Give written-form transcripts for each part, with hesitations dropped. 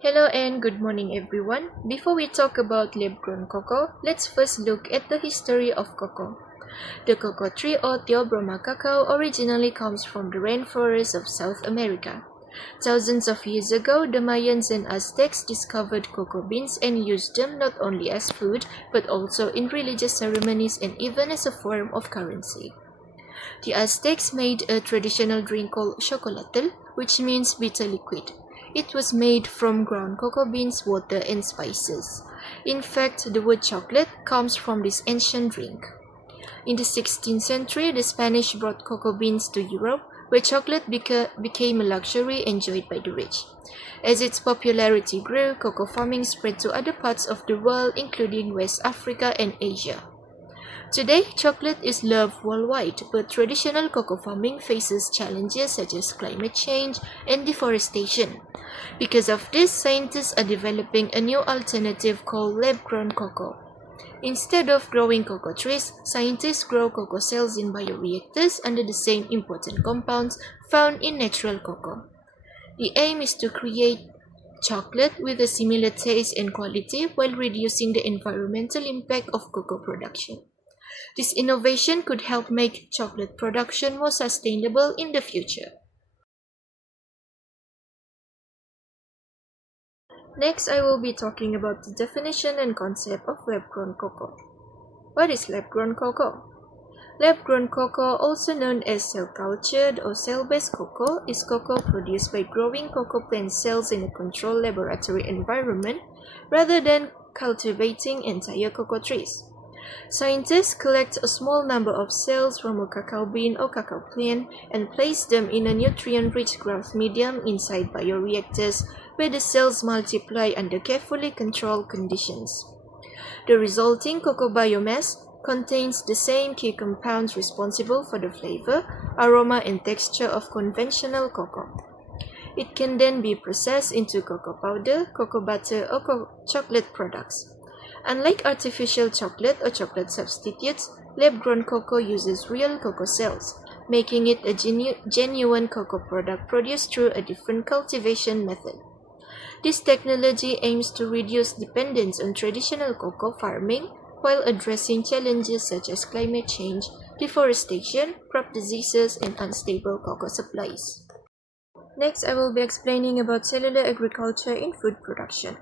Hello and good morning everyone. Before we talk about lab-grown cocoa, let's first look at the history of cocoa. The cocoa tree or Theobroma cacao originally comes from the rainforests of South America. Thousands of years ago, the Mayans and Aztecs discovered cocoa beans and used them not only as food but also in religious ceremonies and even as a form of currency. The Aztecs made a traditional drink called chocolatl, which means bitter liquid. It was made from ground cocoa beans, water, and spices. In fact, the word chocolate comes from this ancient drink. In the 16th century, the Spanish brought cocoa beans to Europe, where chocolate became a luxury enjoyed by the rich. As its popularity grew, cocoa farming spread to other parts of the world, including West Africa and Asia. Today, chocolate is loved worldwide, but traditional cocoa farming faces challenges such as climate change and deforestation. Because of this, scientists are developing a new alternative called lab-grown cocoa. Instead of growing cocoa trees, scientists grow cocoa cells in bioreactors under the same important compounds found in natural cocoa. The aim is to create chocolate with a similar taste and quality while reducing the environmental impact of cocoa production. This innovation could help make chocolate production more sustainable in the future. Next, I will be talking about the definition and concept of lab-grown cocoa. What is lab-grown cocoa? Lab-grown cocoa, also known as cell-cultured or cell-based cocoa, is cocoa produced by growing cocoa plant cells in a controlled laboratory environment rather than cultivating entire cocoa trees. Scientists collect a small number of cells from a cacao bean or cacao plant and place them in a nutrient-rich growth medium inside bioreactors where the cells multiply under carefully controlled conditions. The resulting cocoa biomass contains the same key compounds responsible for the flavor, aroma, and texture of conventional cocoa. It can then be processed into cocoa powder, cocoa butter, or chocolate products. Unlike artificial chocolate or chocolate substitutes, lab-grown cocoa uses real cocoa cells, making it a genuine cocoa product produced through a different cultivation method. This technology aims to reduce dependence on traditional cocoa farming while addressing challenges such as climate change, deforestation, crop diseases, and unstable cocoa supplies. Next, I will be explaining about cellular agriculture in food production.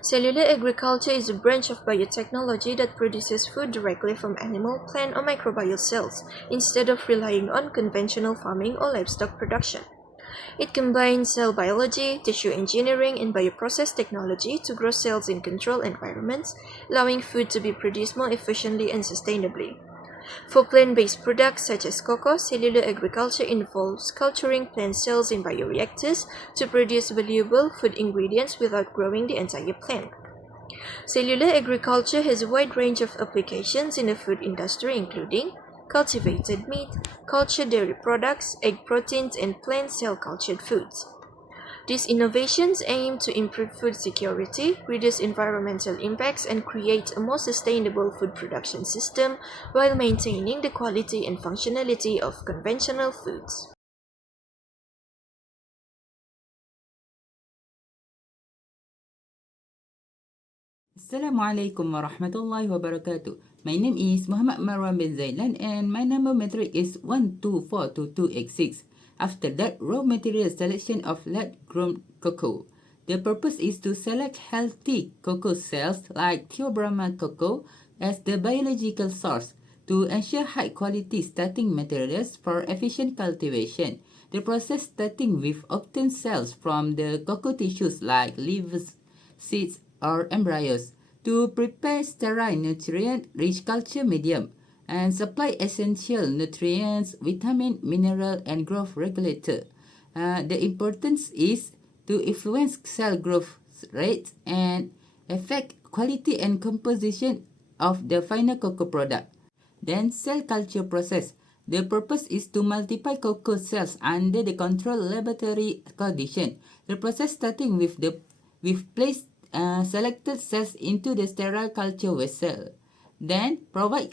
Cellular agriculture is a branch of biotechnology that produces food directly from animal, plant, or microbial cells, instead of relying on conventional farming or livestock production. It combines cell biology, tissue engineering, and bioprocess technology to grow cells in controlled environments, allowing food to be produced more efficiently and sustainably. For plant-based products such as cocoa, cellular agriculture involves culturing plant cells in bioreactors to produce valuable food ingredients without growing the entire plant. Cellular agriculture has a wide range of applications in the food industry, including cultivated meat, cultured dairy products, egg proteins, and plant cell cultured foods. These innovations aim to improve food security, reduce environmental impacts, and create a more sustainable food production system while maintaining the quality and functionality of conventional foods. Assalamualaikum warahmatullahi wabarakatuh. My name is Muhammad Marwan bin Zailan and my number metric is 1242286. After that, raw material selection of lab-grown cocoa. The purpose is to select healthy cocoa cells like Theobroma cocoa as the biological source to ensure high-quality starting materials for efficient cultivation. The process starting with obtained cells from the cocoa tissues like leaves, seeds, or embryos to prepare sterile nutrient-rich culture medium and supply essential nutrients, vitamin, mineral, and growth regulator. The importance is to influence cell growth rates and affect quality and composition of the final cocoa product. Then cell culture process. The purpose is to multiply cocoa cells under the controlled laboratory condition. The process starting with place selected cells into the sterile culture vessel. Then provide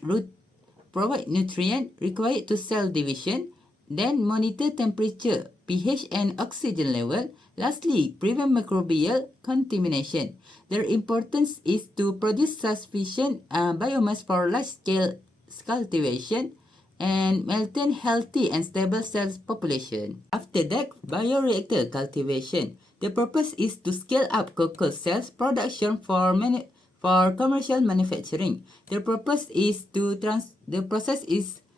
nutrient required to cell division. Then monitor temperature, pH and oxygen level. Lastly, prevent microbial contamination. Their importance is to produce sufficient biomass for large-scale cultivation and maintain healthy and stable cells population. After that, bioreactor cultivation. The purpose is to scale up cocoa cells production for commercial manufacturing. The process is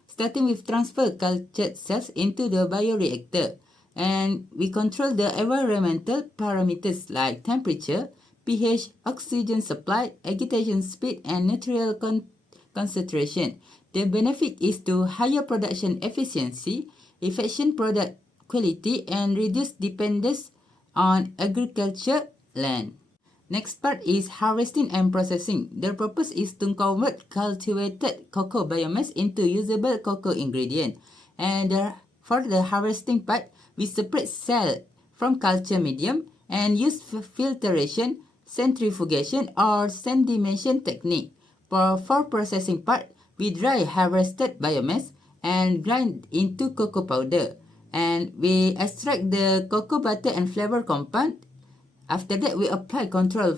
starting with transfer cultured cells into the bioreactor, and we control the environmental parameters like temperature, pH, oxygen supply, agitation speed, and nutrient concentration. The benefit is to higher production efficiency, efficient product quality, and reduce dependence on agriculture land. Next part is harvesting and processing. The purpose is to convert cultivated cocoa biomass into usable cocoa ingredient. And for the harvesting part, we separate cell from culture medium and use filtration, centrifugation, or sedimentation technique. For processing part, we dry harvested biomass and grind into cocoa powder. And we extract the cocoa butter and flavor compound. After that, we apply controlled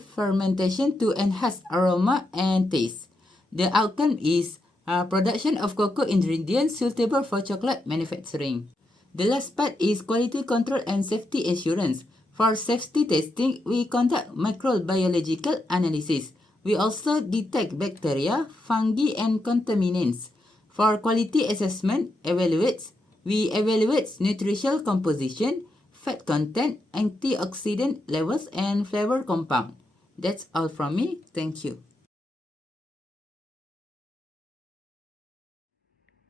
fermentation to enhance aroma and taste. The outcome is production of cocoa ingredients suitable for chocolate manufacturing. The last part is quality control and safety assurance. For safety testing, we conduct microbiological analysis. We also detect bacteria, fungi, and contaminants. For quality assessment, we evaluate nutritional composition, fat content, antioxidant levels, and flavor compound. That's all from me. Thank you.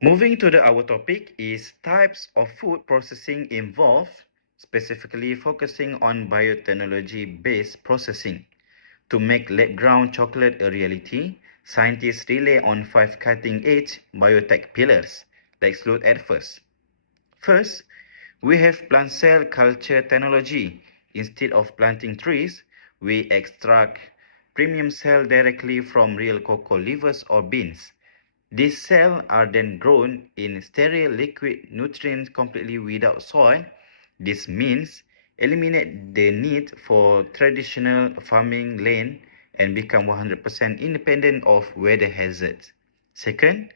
Moving to our topic is types of food processing involved, specifically focusing on biotechnology-based processing. To make lab-ground chocolate a reality, scientists rely on 5 cutting-edge biotech pillars. Let's look at first. First, we have plant cell culture technology. Instead of planting trees, we extract premium cell directly from real cocoa leaves or beans. These cells are then grown in sterile liquid nutrients completely without soil. This means eliminate the need for traditional farming land and become 100% independent of weather hazards. Second,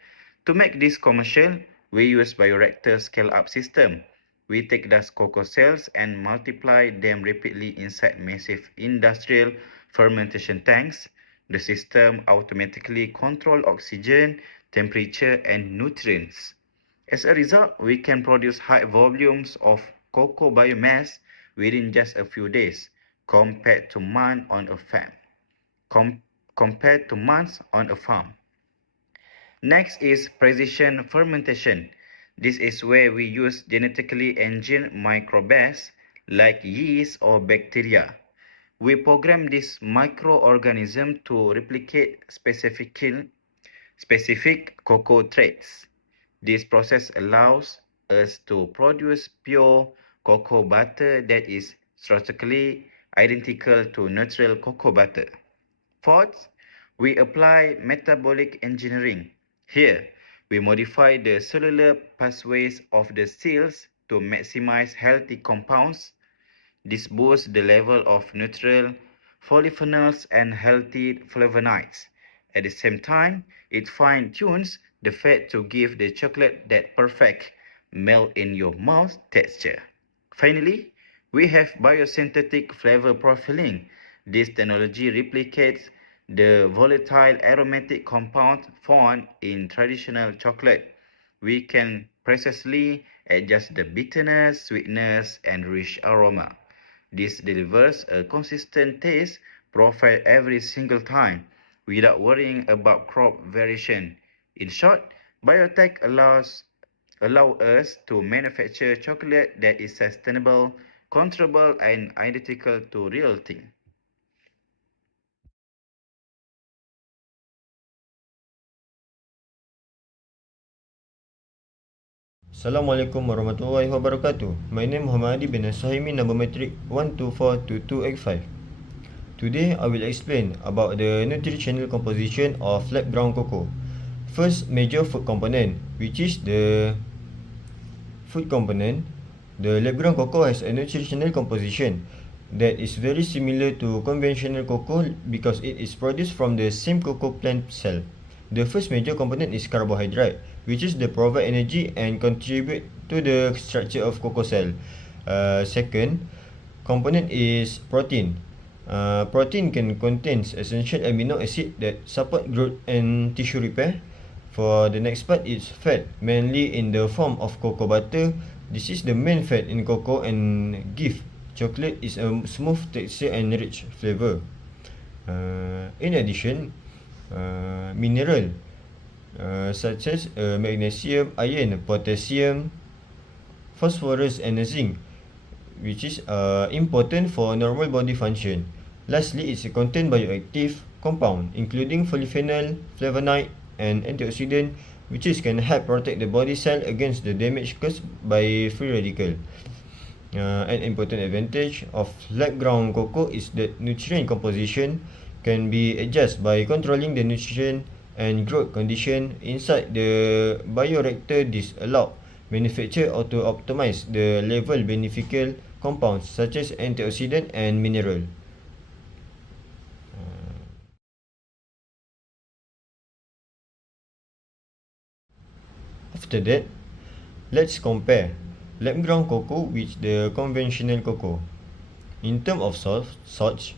to make this commercial, we use bioreactor scale-up system. We take those cocoa cells and multiply them rapidly inside massive industrial fermentation tanks. The system automatically controls oxygen, temperature, and nutrients. As a result, we can produce high volumes of cocoa biomass within just a few days, compared to months on a farm. Next is precision fermentation. This is where we use genetically engineered microbes like yeast or bacteria. We program this microorganism to replicate specific cocoa traits. This process allows us to produce pure cocoa butter that is structurally identical to natural cocoa butter. Fourth, we apply metabolic engineering. Here, we modify the cellular pathways of the cells to maximize healthy compounds. This boosts the level of neutral polyphenols and healthy flavonoids. At the same time, it fine-tunes the fat to give the chocolate that perfect melt-in-your-mouth texture. Finally, we have biosynthetic flavor profiling. This technology replicates the volatile aromatic compound found in traditional chocolate. We can precisely adjust the bitterness, sweetness, and rich aroma. This delivers a consistent taste profile every single time without worrying about crop variation. In short, biotech allow us to manufacture chocolate that is sustainable, controllable, and identical to real thing. Assalamualaikum warahmatullahi wabarakatuh. My name Muhammad Adi bin Sahimi, number metric 1242285. Today I will explain about the nutritional composition of lab ground cocoa. First major food component, which is the food component, the lab-grown cocoa has a nutritional composition that is very similar to conventional cocoa because it is produced from the same cocoa plant cell. The first major component is carbohydrate, which is the provide energy and contribute to the structure of cocoa cell. Second component is protein. Protein can contain essential amino acid that support growth and tissue repair. For the next part, it's fat, mainly in the form of cocoa butter. This is the main fat in cocoa and give chocolate is a smooth texture and rich flavor. In addition, mineral such as magnesium, iron, potassium, phosphorus and zinc, which is important for normal body function. Lastly, it's contain bioactive compound including polyphenol, flavonoid and antioxidant which can help protect the body cell against the damage caused by free radical. An important advantage of lab-grown cocoa is that nutrient composition can be adjusted by controlling the nutrition and growth condition inside the bioreactor. This allows manufacturer to optimize the level beneficial compounds such as antioxidant and mineral. After that, let's compare lab-grown cocoa with the conventional cocoa. In terms of source,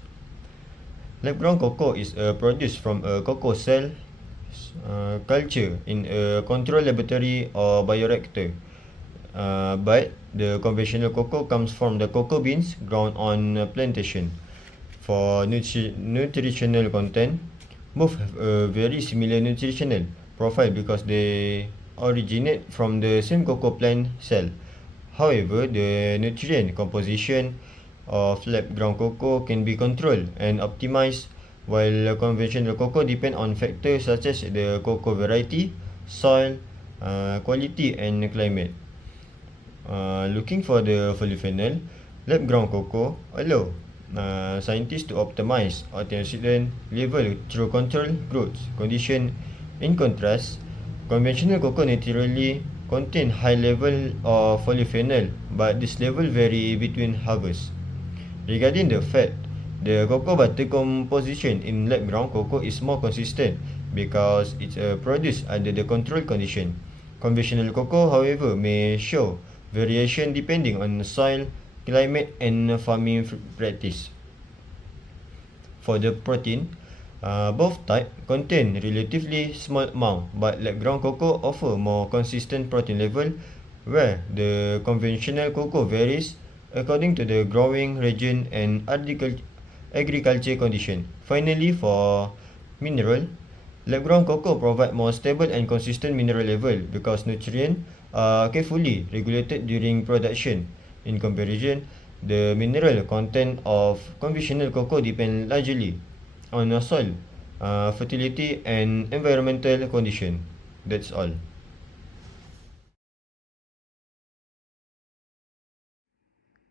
lab-grown cocoa is produced from a cocoa cell culture in a controlled laboratory or bioreactor. But the conventional cocoa comes from the cocoa beans grown on a plantation. For nutritional content, both have a very similar nutritional profile because they originate from the same cocoa plant cell. However, the nutrient composition of lab-grown cocoa can be controlled and optimized, while conventional cocoa depend on factors such as the cocoa variety, soil, quality and climate. Looking for the polyphenol, lab-grown cocoa allow scientists to optimize antioxidant level through controlled growth condition. In contrast, conventional cocoa naturally contain high level of polyphenol, but this level vary between harvests. Regarding the fat, the cocoa butter composition in lab-grown cocoa is more consistent because it's produced under the controlled condition. Conventional cocoa, however, may show variation depending on soil, climate and farming practice. For the protein, both types contain relatively small amount, but lab-grown cocoa offer more consistent protein level, where the conventional cocoa varies according to the growing region and agriculture condition. Finally, for mineral, lab-grown cocoa provide more stable and consistent mineral level because nutrients are carefully regulated during production. In comparison, the mineral content of conventional cocoa depend largely on soil, fertility and environmental condition. That's all.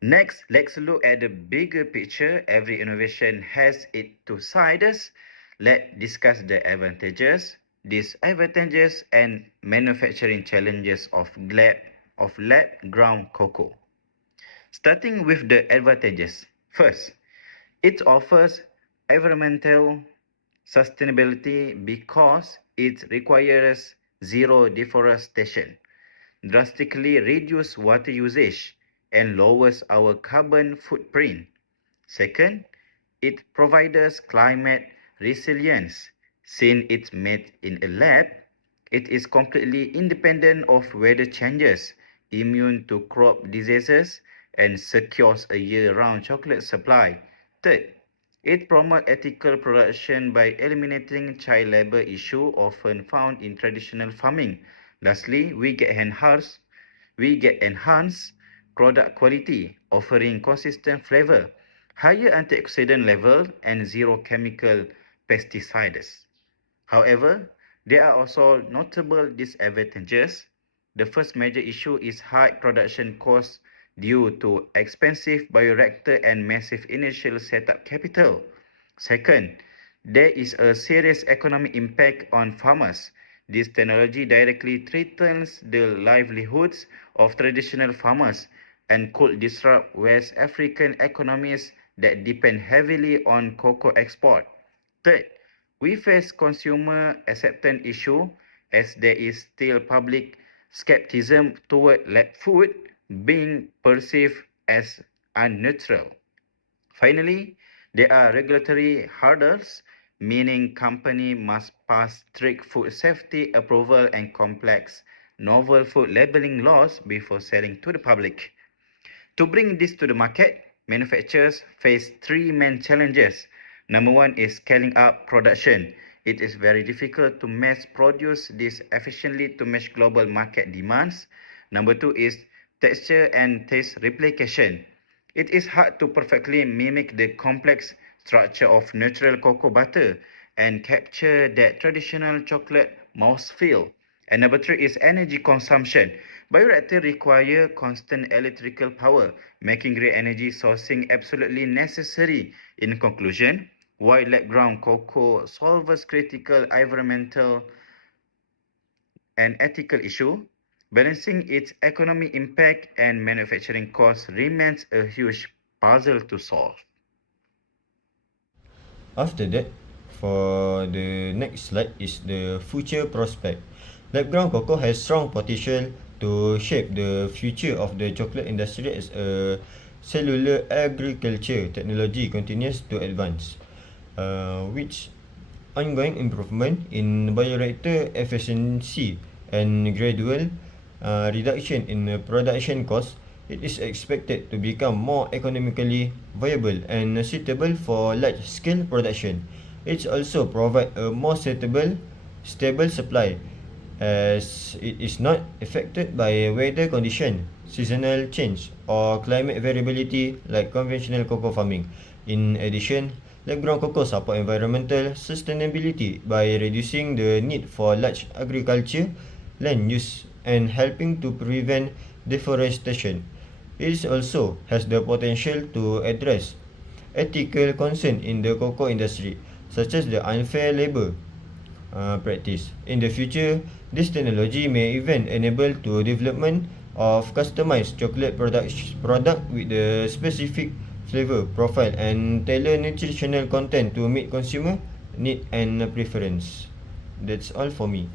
Next, let's look at the bigger picture. Every innovation has its two sides. Let's discuss the advantages, disadvantages, and manufacturing challenges of lab-grown cocoa. Starting with the advantages. First, it offers environmental sustainability because it requires zero deforestation, drastically reduces water usage, and lowers our carbon footprint. Second, it provides climate resilience. Since it's made in a lab, it is completely independent of weather changes, immune to crop diseases, and secures a year-round chocolate supply. Third, it promotes ethical production by eliminating child labor issue often found in traditional farming. Lastly, we get enhanced product quality, offering consistent flavor, higher antioxidant level, and zero chemical pesticides. However, there are also notable disadvantages. The first major issue is high production costs due to expensive bioreactor and massive initial setup capital. Second, there is a serious economic impact on farmers This technology directly threatens the livelihoods of traditional farmers and could disrupt West African economies that depend heavily on cocoa export. Third, we face consumer acceptance issue as there is still public skepticism toward lab food being perceived as unnatural. Finally, there are regulatory hurdles, meaning company must pass strict food safety approval and complex novel food labeling laws before selling to the public. To bring this to the market, manufacturers face three main challenges. Number one is scaling up production. It is very difficult to mass produce this efficiently to match global market demands. Number two is texture and taste replication. It is hard to perfectly mimic the complex structure of natural cocoa butter and capture that traditional chocolate mouthfeel. And number three is energy consumption. Bioreactors require constant electrical power, making green energy sourcing absolutely necessary. In conclusion, while lab-ground cocoa solves critical environmental and ethical issue, balancing its economic impact and manufacturing costs remains a huge puzzle to solve. After that, for the next slide is the future prospect. Lab-ground cocoa has strong potential to shape the future of the chocolate industry as a cellular agriculture technology continues to advance, which ongoing improvement in bioreactor efficiency and gradual reduction in production costs, it is expected to become more economically viable and suitable for large-scale production. It also provides a more stable supply as it is not affected by weather condition, seasonal change, or climate variability like conventional cocoa farming. In addition, lab-ground cocoa support environmental sustainability by reducing the need for large agriculture land use and helping to prevent deforestation. It also has the potential to address ethical concerns in the cocoa industry, such as the unfair labor practice. In the future, this technology may even enable to development of customized chocolate product with the specific flavor profile and tailor nutritional content to meet consumer need and preference. That's all for me.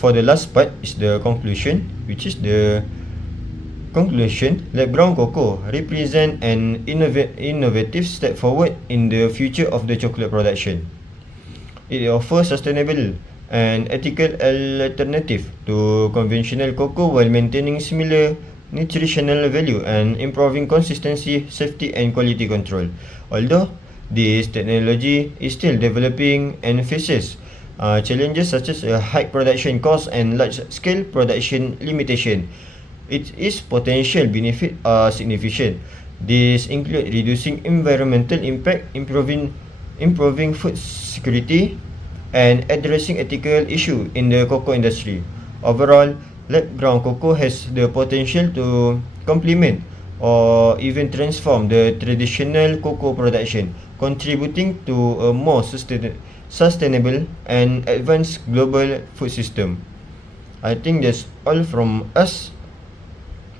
For the last part is the conclusion, which is the conclusion. Lab-ground cocoa represent an innovative step forward in the future of the chocolate production. It offers sustainable and ethical alternative to conventional cocoa while maintaining similar nutritional value and improving consistency, safety and quality control. Although this technology is still developing and faces challenges such as high production costs and large-scale production limitation, its potential benefits are significant. These include reducing environmental impact, improving food security, and addressing ethical issues in the cocoa industry. Overall, lab-ground cocoa has the potential to complement or even transform the traditional cocoa production, contributing to a more sustainable and advanced global food system. I think that's all from us.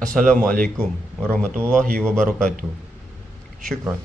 Assalamualaikum warahmatullahi wabarakatuh. Syukran.